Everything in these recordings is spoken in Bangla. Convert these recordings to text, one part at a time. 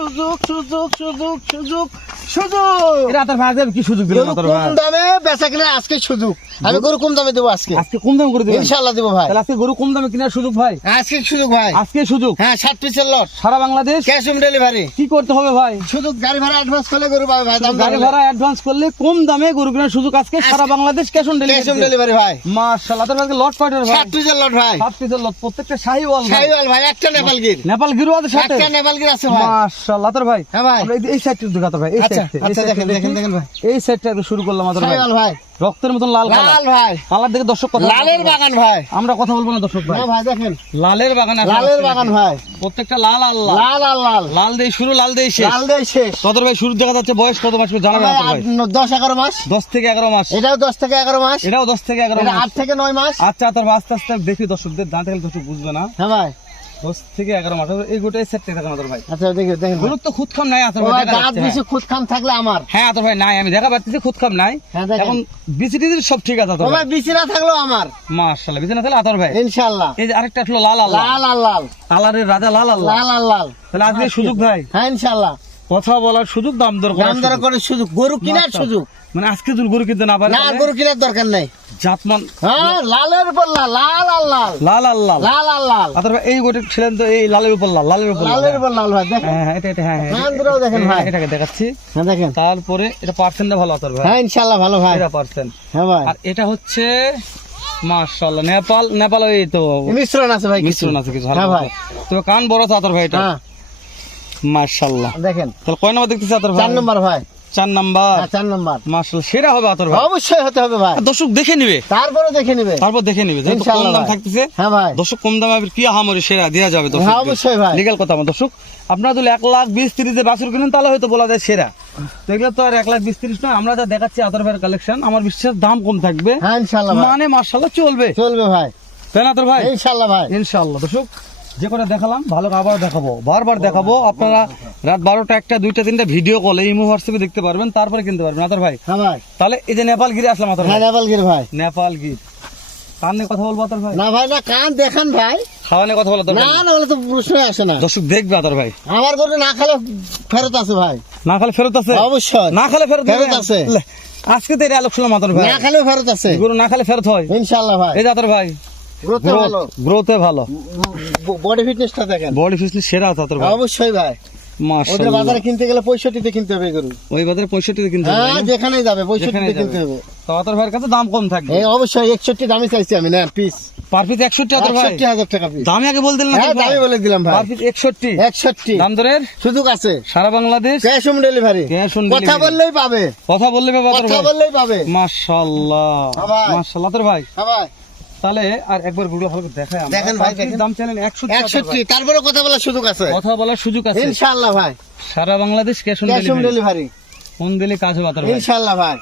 সুযোগ সুযোগ সুযোগ সুযোগ সুযোগ। এটা তোর ভাই কি সুযোগ দিল না তোর ভাই? কম দামে বেচা কিনে আজকে সুযোগ। আমি গরু কম দামে দেবো আজকে। আজকে কম দাম করে দেব ইনশাআল্লাহ দেবো ভাই। তাহলে আজকে গরু কম দামে কেনার সুযোগ ভাই। আজকে সুযোগ ভাই। আজকে সুযোগ। হ্যাঁ 60 পিসের লট সারা বাংলাদেশ ক্যাশ অন ডেলিভারি। কি করতে হবে ভাই? শুধু গাড়ি ভাড়া অ্যাডভান্স করলে গরু পাবে ভাই। দাম গাড়ি ভাড়া অ্যাডভান্স করলে কম দামে গরু কেনার সুযোগ আজকে সারা Bangladesh cash on cash on delivery ভাই। মাশাআল্লাহ তোর ভাই লট কয়টার ভাই? 60 পিসের লট ভাই। 7 পিসের লট প্রত্যেকটা শাহিওয়াল ভাই। শাহিওয়াল ভাই, একটা নেপাল গির। নেপাল গিরও আছে সাথে। একটা নেপাল গির আছে ভাই। মাশাআল্লাহ তোর ভাই। হ্যাঁ ভাই। আমরা এই সাইডটা দেখাতে ভাই। এই আচ্ছা সাইডটা আচ্ছা দেখেন দেখেন দেখেন ভাই। এই সাইডটা একটু শুরু করলাম আমাদের ভাই। শাহিওয়াল ভাই, রক্তের মতন লাল কালার। লাল ভাই, কালার দেখে দর্শক কথা লালের বাগান ভাই। আমরা কথা বলবো না দর্শক ভাই। হ্যাঁ ভাই দেখেন লালের বাগান আছে। লালের বাগান ভাই। প্রত্যেকটা লাল আর লাল। লাল আর লাল। লাল দিয়ে শুরু, লাল দিয়ে শেষ। লাল দিয়ে শেষ। তোদের ভাই শুরু দেখা যাচ্ছে বয়স কত মাস জানাবেন ভাই, আপনার ভাই? 10-11 মাস। 10 থেকে 11 মাস। এটাও 10 থেকে 11 মাস। এটাও 10 থেকে 11 এটা মাস। 8 থেকে 9 মাস। আচ্ছা তোর ভাই আস্তে আস্তে দেখি দর্শকদের জানতে গেলে দর্শক বুঝবে না। হ্যাঁ ভাই। 10 থেকে 11 মাস এই গোটাই সেট থেকে আমাদের ভাই। আচ্ছা দেখেন দেখেন ভাই। গরুর তো খুদ খাম নাই আতর ও ভাই ভাই, দেখা দাঁত যাচ্ছে, বেশি খুদ খাম থাকলে আমার। হ্যাঁ আতর ভাই নাই, আমি দেখা পাচ্ছি খুদ খাম নাই। হ্যাঁ, দেখেন। এখন বিসিটি সব ঠিক আছে আতর ও ভাই। ভাই বেশি না থাকলেও আমার। মাশাআল্লাহ বিছানা তাহলে আতর ভাই। ইনশাআল্লাহ। এই যে আরেকটা আসলো লাল আর লাল। লাল আর লাল। কালারের রাজা লাল আর লাল। লাল আর লাল। তাহলে আজকে সুযোগ ভাই, হ্যাঁ ইনশাআল্লাহ। কথা বলার সুযোগ, দাম দর করার দাম দর সুযোগ। করে সুযোগ, গরু কেনার সুযোগ। মানে আজকে যদি গরু কিনতে না পারে না গরু কেনার দরকার নাই। জাতমান হ্যাঁ লালের উপর লাল, লাল আর লাল। লাল আর লাল। লাল আর লাল। আতর ভাই এই গোটে ছিলেন তো এই লালের উপর লাল, লালের উপর লাল। লালের উপর লাল ভাই দেখেন। হ্যাঁ হ্যাঁ এটা এটা হ্যাঁ হ্যাঁ কান ধরেও দেখেন ভাই। এটাকে দেখাচ্ছি। হ্যাঁ দেখেন। তারপরে এটা পার্সেন্টটা ভালো আতর ভাই। হ্যাঁ ইনশাআল্লাহ ভালো ভাই। এটা পার্সেন্ট। হ্যাঁ ভাই। আর এটা হচ্ছে মাশাআল্লাহ নেপাল, নেপাল ওই তো মিশ্রণ আছে ভাই কিছু। মিশ্রণ আছে কিছু। হ্যাঁ ভাই। তো কান বড় আছে আতর ভাই এটা। হ্যাঁ মাশাআল্লাহ। দেখেন। তাহলে কয় নাম্বার দেখতেছি আতর ভাই? 4 নম্বর ভাই। 4 নাম্বার। হ্যাঁ 4 নম্বর। মাশাআল্লাহ সেরা হবে আতর ভাই। অবশ্যই হতে হবে ভাই। দর্শক দেখে নিবে, তারপরে দেখে নিবে। তারপর দেখে নিবে যেহেতু কম ইনশাআল্লাহ দাম ভাই। থাকতেছে। হ্যাঁ ভাই। দর্শক কম দামে কি হামরি সেরা দেওয়া যাবে দর্শক। হ্যাঁ অবশ্যই ভাই। লিগ্যাল কথা আমার দর্শক। আপনারা যদি 1,20,30 এর বাছুর কিনেন তাহলে হয়তো বলা যায় সেরা। তো এগুলো তো আর 1,20,30 নয়, আমরা যা দেখাচ্ছি আতর ভাইয়ের কালেকশন, আমার বিশ্বাস দাম কম থাকবে। হ্যাঁ ইনশাআল্লাহ ভাই। মানে মাশাআল্লাহ চলবে। চলবে ভাই। তাই না আতর ভাই? ইনশাআল্লাহ ভাই। ইনশাআল্লাহ দর্শক যে করে দেখালাম ভালো আবার দেখাবো, বারবার দেখাবো। আপনারা রাত 12টা 1টা 2টা 3টা ভিডিও কলে ইমো হোয়াটসঅ্যাপে দেখতে পারবেন, তারপরে কিনতে পারবেন আতর ভাই। হ্যাঁ ভাই। তাহলে এই যে নেপাল গিরে আসলাম আতর হ্যাঁ ভাই। নেপাল গির ভাই। নেপাল গির কান নিয়ে কথা বলবো আতর ভাই? না ভাই না, কান দেখান ভাই। খাওয়া নিয়ে কথা বলো আতর না ভাই? না, ওগুলো তো প্রশ্নই আসে না। দর্শক দেখবে আতর ভাই। আমার গরু না খেলে ফেরত আছে ভাই। না খালে ফেরত আছে? অবশ্যই। না খালে ফেরত ফেরত দিবেন? আছে। লে, আজকে তো এটা আলোক শুনলাম আতর ভাই। না খেলেও ফেরত আছে। গরু না খালে ফেরত হয় ইনশাআল্লাহ ভাই। এই যে আতর ভাই। গ্রোথে ভালো। গ্রোথে ভালো, বডি ফিটনেসটা দেখেন। বডি ফিটনেস সেরা আছে আতর ভাই। অবশ্যই ভাই। ওদের মাশাআল্লাহ বাজারে কিনতে গেলে 65 কিনতে হবে গরু। ওই বাজারে 65 কিনতে হবে হ্যাঁ যেখানেই যাবে 65 কিনতে হবে। তো আতর ভাইয়ের কাছে দাম কম থাকবে। এই অবশ্যই 61 দামই চাইছি আমি না পিস। পার পিস 61 আতর ভাই। 61,000 টাকা পিস। দামি আগে বল দিলেন না হ্যাঁ আতর ভাই? দামই বলে দিলাম ভাই। Per piece 61। 61 দাম দরের সুযোগ আছে। সারা Bangladesh cash on delivery. Cash on কথা delivery। বললেই পাবে। কথা বললে বাবা আতর কথা ভাই। বললেই পাবে। মাশাআল্লাহ হ্যাঁ ভাই। মাশাআল্লাহ আতর ভাই। হ্যাঁ ভাই। তাহলে আর একবার গুলো ভালো করে দেখাই আমরা। দেখেন ভাই, পার পিস দেখেন। দাম চাইলেন 61 আতর ভাই। 61 তারপরে কথা বলার সুযোগ আছে। কথা বলার সুযোগ আছে ইনশাআল্লাহ ভাই। সারা Bangladesh cash on cash on delivery. Delivery. Phone দিলে কাজ হবে আতর ভাই। ইনশাআল্লাহ ভাই।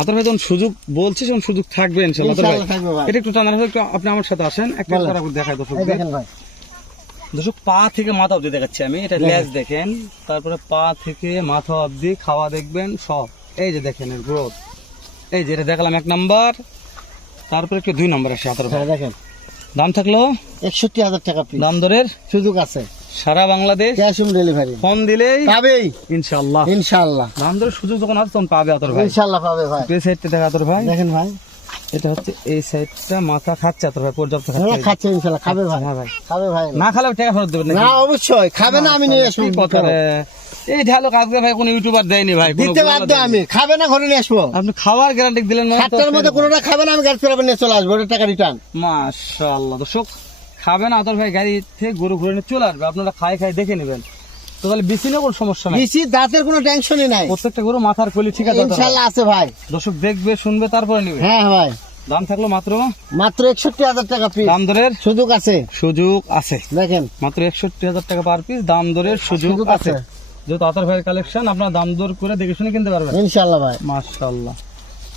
আতর ভাই যখন সুযোগ বলছি তখন সুযোগ থাকবে ইনশাআল্লাহ আতর ভাই। ইনশাআল্লাহ থাকবে ভাই। এটা একটু টানা হবে, একটু আপনি আমার সাথে আসেন, একটা বলেন। করে দেখাই দর্শক। এই দেখেন ভাই। দর্শক পা থেকে মাথা অবধি দেখাচ্ছি আমি। এটা লেজ দেখেন, তারপরে পা থেকে মাথা অবধি খাওয়া দেখবেন সব। এই যে দেখেন এর গ্রোথ। এই যে এটা দেখালাম 1 নাম্বার, তারপরে একটু 2 নাম্বার আসে আতর ভাই। হ্যাঁ দেখেন। দাম থাকলো 61,000 টাকা পিস। দাম দরের সুযোগ আছে। সারা Bangladesh cash on delivery. Phone দিলেই পাবেই ইনশাআল্লাহ। ইনশাআল্লাহ। দাম দরের সুযোগ যখন আছে তখন পাবে আতর ভাই। ইনশাআল্লাহ পাবে ভাই। এই সাইডটা দেখা আতর ভাই। দেখেন ভাই। এটা হচ্ছে এই সাইডটা মাথা খাচ্ছে আতর ভাই, পর্যাপ্ত হ্যাঁ খাচ্ছে। খাচ্ছে ইনশাআল্লাহ খাবে ভাই। হ্যাঁ ভাই। খাবে ভাই। না খালে টাকা ফেরত দেবেন নাকি? না অবশ্যই খাবে না, আমি নিয়ে আসবো। কি কথা রে? এই ঢালো কাজকে ভাই কোনো ইউটিউবার দেয়নি ভাই, কোনো দিতে বাধ্য আমি। খাবে না ঘরে নিয়ে আসবো। আপনি খাওয়ার গ্যারান্টি দিলেন মানে তো 7টার মধ্যে কোনোটা খাবে না, আমি গাড়ি ফেরাবে নিয়ে চলে আসবো। ওটা টাকা রিটার্ন। মাশাআল্লাহ দর্শক খাবেন আতর ভাই গাড়ি থেকে গরু ঘুরে নিয়ে চলে আসবে, আপনারা খাই দেখে নেবেন। তো তাহলে বেশি না কোনো সমস্যা নাই, বেশি দাঁতের কোনো টেনশনই নাই। প্রত্যেকটা গরু মাথার কলি ঠিক আছে আতর ভাই। ইনশাআল্লাহ আছে ভাই। দর্শক দেখবে শুনবে তারপরে নিবে। হ্যাঁ ভাই। দাম থাকলো মাত্র মাত্র 61,000 টাকা পিস। দাম দরের সুযোগ আছে। সুযোগ আছে। দেখেন মাত্র 61,000 টাকা পার পিস, দাম দরের সুযোগ সুযোগ আছে। আছে। যেহেতু আতর ভাইয়ের কালেকশন আপনার দাম দর করে দেখে শুনে কিনতে পারবেন। ইনশাআল্লাহ ভাই। মাশাআল্লাহ।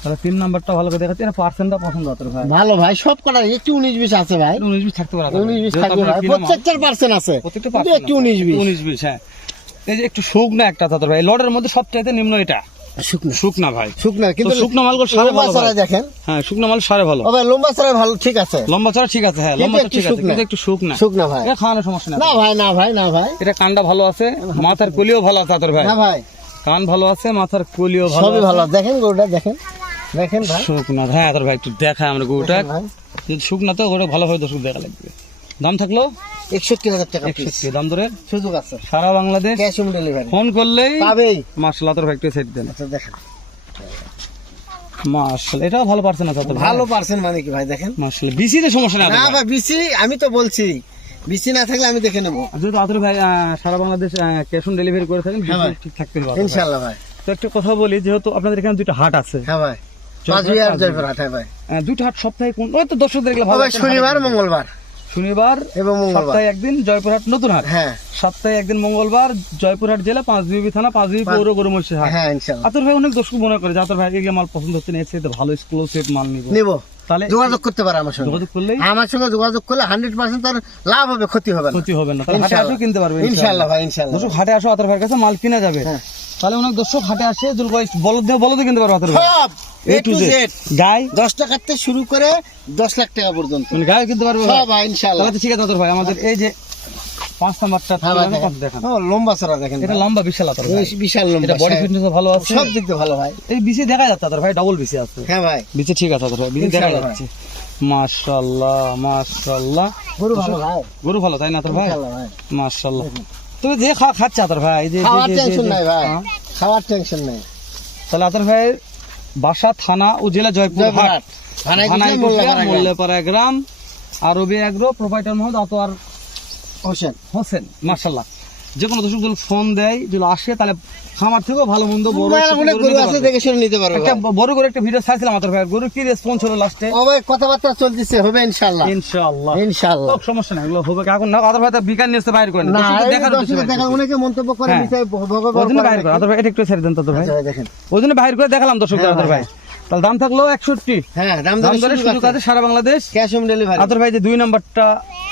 তাহলে 3 নাম্বারটা ভালো করে দেখাচ্ছি। এটা পার্সেন্টটা পছন্দ আতর ভাই। ভালো ভাই, সব কটা একটু 19-20 আছে ভাই। 19-20 থাকতে পারে আতর ভাই। 19-20 যেহেতু থাকবে আপনার ভাই। কিনা মাল, প্রত্যেকটার পার্সেন্ট আছে। প্রত্যেকটা কিন্তু পার্সেন্ট একটু 19-20। 19-20 হ্যাঁ। এই যে একটু শুকনা একটা আতর ভাই, লটের মধ্যে সবচাইতে নিম্ন এটা। শুকনা শুকনা ভাই। শুকনা কিন্তু তো শুকনা মালগুলো সারে লম্বা ভালো চড়া ভাই। দেখেন। হ্যাঁ শুকনা মাল সারে ভালো। ও ভাই লম্বা চড়া ভালো, ঠিক আছে। লম্বা চড়া ঠিক আছে, হ্যাঁ কিন্তু লম্বা চড়া একটু ঠিক আছে, শুকনা। কিন্তু একটু শুকনা। শুকনা ভাই। এটা খাওয়ানোর সমস্যা নেই। না ভাই, না ভাই, না ভাই, এটা কানটা ভালো আছে, মাথার কলিও ভালো আছে আতর ভাই। না ভাই, কান ভালো আছে, মাথার কলিও ভালো সবই আছে। ভালো। দেখেন গরুটা দেখেন, দেখেন ভাই। শুকনা হ্যাঁ আতর ভাই একটু দেখায় আমরা গরুটা। দেখেন ভাই, যদি শুকনা তো ওটা ভালো হয়, দর্শক দেখা লাগবে। দাম থাকলো 61,000 টাকা পিস। 61 দাম ধরে সুযোগ আছে, সারা Bangladesh cash on delivery phone করলেই পাবেই। মাশাআল্লাহ আতর ভাই একটু সেট দেন। আচ্ছা দেখেন, মাশাআল্লাহ এটাও ভালো পারছেন না আতর ভাই। ভালো পার্সেন্ট মানে কি ভাই দেখেন। মাশাআল্লাহ বিসিতে সমস্যা নেই আতর না ভাই। ভাই বিসি, আমি তো বলছি বিসি না থাকলে আমি দেখে নেবো আর যেহেতু আতর ভাই সারা বাংলাদেশ ক্যাশ অন ডেলিভারি করে থাকেন, হ্যাঁ ভাই। ঠিক থাকতে হবে। ইনশাআল্লাহ ভাই। তো একটা কথা বলি, যেহেতু আপনাদের এখানে দুটো হাট আছে, হ্যাঁ ভাই, পাঁচবিহার জয়পুরহাট। হ্যাঁ ভাই, দুটো হাট সপ্তাহে কোন ওই তো দর্শকদের এগুলো ও ভালো ভাই, লাগছে, শনিবার হাটে মঙ্গলবার শনিবার এবং মঙ্গলবার। সপ্তাহে একদিন জয়পুরহাট নতুন হাট, হ্যাঁ সপ্তাহে একদিন মঙ্গলবার জয়পুরহাট জেলা পাঁচবিবি থানা পাঁচবিবি পৌর গরুমসি হাট। হ্যাঁ ইনশাআল্লাহ আতর ভাই অনেক দর্শক মনে করে যে আতর ভাই এগুলো মাল পছন্দ হচ্ছে না, এর চাইতে ভালো এক্সক্লুসিভ মাল নিব, নিব। তাহলে যোগাযোগ করতে পারে আমার সঙ্গে। যোগাযোগ করলেই আমার সঙ্গে যোগাযোগ করলে 100% তার লাভ হবে, ক্ষতি হবে না। ক্ষতি হবে না। তাহলে হাটে ইনশাআল্লাহ। আসো কিনতে পারবে ইনশাআল্লাহ ভাই, ইনশাআল্লাহ। দর্শক হাটে আসো, আতর ভাইয়ের কাছে মাল কিনা যাবে। হ্যাঁ। তাহলে অনেক দর্শক হাটে আসে বলদ কিনতে পারবে আতর ভাই। সব A to Z, গাই 10 টাকা থেকে শুরু করে 10 লাখ টাকা পর্যন্ত মানে গায়ে কিনতে পারবে ভাই? সব ভাই ইনশাআল্লাহ। তাহলে তো ঠিক আছে আতর ভাই, আমাদের এই যে 5 নাম্বারটা হ্যাঁ ভাই, দেখান। ও লম্বা চড়া দেখেন এটা ভাই। লম্বা বিশাল আতর ভাই, বিশাল লম্বা, এটা বডি ফিটনেস ভালো আছে, সব দিক দিয়ে ভালো ভাই। এই বিসি দেখা যাচ্ছে আতর ভাই, ডাবল বিসি আছে, হ্যাঁ ভাই, বিচে ঠিক আছে আতর ভাই, বিচে দেখা ইনশাআল্লাহ যাচ্ছে। মাশাআল্লাহ মাশাআল্লাহ, গরু ভালো ভাই, গরু ভালো তাই না আতর ভাই? ইনশাআল্লাহ ভাই। মাশাআল্লাহ। তুমি যে খাচ্ছে আতর ভাই, এই যে খাওয়ার যে- যে- টেনশন যে- নাই ভাই, হ্যাঁ। খাওয়ার টেনশন নাই। তাহলে আতর ভাই বাসা থানা ও জেলা জয়পুরহাট, জয়পুরহাট, থানায় থানায় গেছে মোল্লাপাড়া গ্রাম। মোল্লাপাড়া গ্রাম, আর রবি এগ্রো, প্রোপাইটার মোহাম্মদ আতোয়ার হোসেন। হোসেন। মাশাআল্লাহ, যে কোনো দর্শক যদি ফোন দেয়, যদি আসে, তাহলে খামার থেকেও ভালো মন্দ বড় ভাই, ছোট অনেক গরু গরু নিতে আছে, পারবে। দেখে শুনে নিতে পারবে একটা ভাই। বড় করে একটা ভিডিও ছাড়ছিলাম আতর ভাই, গরু কি রেসপন্স হলো লাস্টে? ও ভাই, কথাবার্তা চলতেছে, হবে ইনশাআল্লাহ, ইনশাআল্লাহ ইনশাআল্লাহ। তো সমস্যা নাই, এগুলো হবে। এখন না আতর ভাই তো বিকান নিয়ে এসে বাইর করেন, না, দর্শকদের এই দেখার দর্শকের উদ্দেশ্যে বাইর দেখা করছি। অনেকে মন্তব্য করে হ্যাঁ। বিষয় ভগবান ওই জন্য বাইর করে আতর ভাই, এটা একটু ছেড়ে দেন তো আতর ভাই, আচ্ছা ভাই, দেখেন। ওই জন্য বাইর করে দেখালাম দর্শকদের হ্যাঁ, আতর ভাই। তাহলে দাম থাকলো 61, হ্যাঁ, দাম দাম দরে ধরে সুযোগ সুযোগ আছে, আছে সারা বাংলাদেশ। Cash on delivery. আতর ভাই যে 2 নাম্বারটা,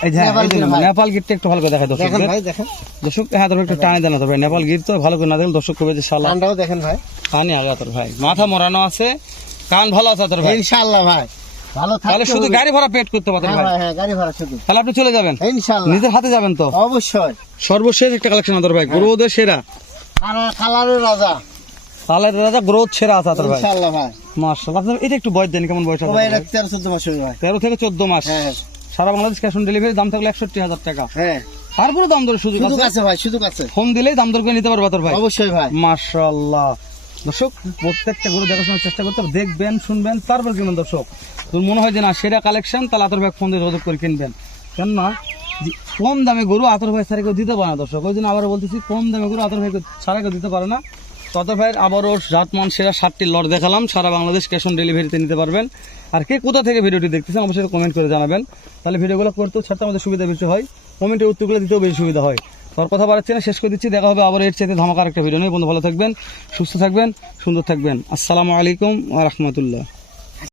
এই যে হ্যাঁ, নেপাল এই যে গির নাম্বার, ভাই। নেপাল গিরটা একটু ভালো করে দেখায় দেখেন দর্শকদের। ভাই, দেখেন দর্শক হ্যাঁ আতর ভাই একটু টানে দেন আতর ভাই, নেপাল গির তো ভালো করে না দেখলে দর্শক কবে যে শালা ঠান্ডাও দেখেন ভাই, কানে আগে আতর ভাই, মাথা মোড়ানো আছে, কান ভালো আছে আতর ভাই। ইনশাআল্লাহ ভাই, ভালো তাহলে থাকতে শুধু হবে। গাড়ি ভাড়া পেড করতে পারতেন হ্যাঁ ভাই, ভাই, হ্যাঁ, গাড়ি ভাড়া শুধু তাহলে আপনি চলে যাবেন, ইনশাআল্লাহ, নিজের হাতে যাবেন তো। অবশ্যই। সর্বশেষ একটা কালেকশন আতর ভাই, গ্রোথের সেরা, আর কালারের রাজা, তালের রাজা গ্রোথ সেরা আছে আতর ভাই। ইনশাআল্লাহ ভাই। মাশাআল্লাহ, আপনার এটা একটু বয়স দেন, কেমন বয়স ও আছে ভাই, আতর এটা ভাই? 13-14 মাস হবে ভাই। 13 থেকে 14 মাস, হ্যাঁ সারা বাংলাদেশ ক্যাশ অন ডেলিভারি, দাম থাকলে 61,000 টাকা। হ্যাঁ, তারপরে দাম দরের সুযোগ সুযোগ আছে, আছে ভাই, সুযোগ আছে, ফোন দিলেই দাম দর করে নিতে পারবে আতর ভাই। অবশ্যই ভাই। মাশাআল্লাহ। দর্শক প্রত্যেকটা গরু দেখাশোনার চেষ্টা করতে হবে, দেখবেন শুনবেন তারপর কিনবেন। দর্শক তোর মনে হয় যে না সেরা কালেকশন, তাহলে আতর ভাই ফোন দিয়ে যোগাযোগ করে কিনবেন, কেননা যে কম দামে গরু আতর ভাই ছাড়া কেউ দিতে পারে না। দর্শক ওই জন্য আবার বলতেছি, কম দামে গরু আতর ভাই ছাড়া কেউ দিতে পারে না। তো আতর ভাইয়ের আবারও জাতমান সেরা 7টি লট দেখালাম, সারা বাংলাদেশ ক্যাশ অন ডেলিভারিতে নিতে পারবেন। আর কে কোথা থেকে ভিডিওটি দেখতেছেন অবশ্যই কমেন্ট করে জানাবেন, তাহলে ভিডিওগুলো করতেও ছাড়তে আমাদের সুবিধা বেশি হয়, কমেন্টের উত্তরগুলো দিতেও বেশি সুবিধা হয়। তোর কথা বাড়াচ্ছি না, শেষ করে দিচ্ছি, দেখা হবে আবার এর চাইতে ধামাকার একটা ভিডিও নিয়ে। বন্ধু ভালো থাকবেন, সুস্থ থাকবেন, সুন্দর থাকবেন। আসসালামু আলাইকুম ওয়া রাহমাতুল্লাহ।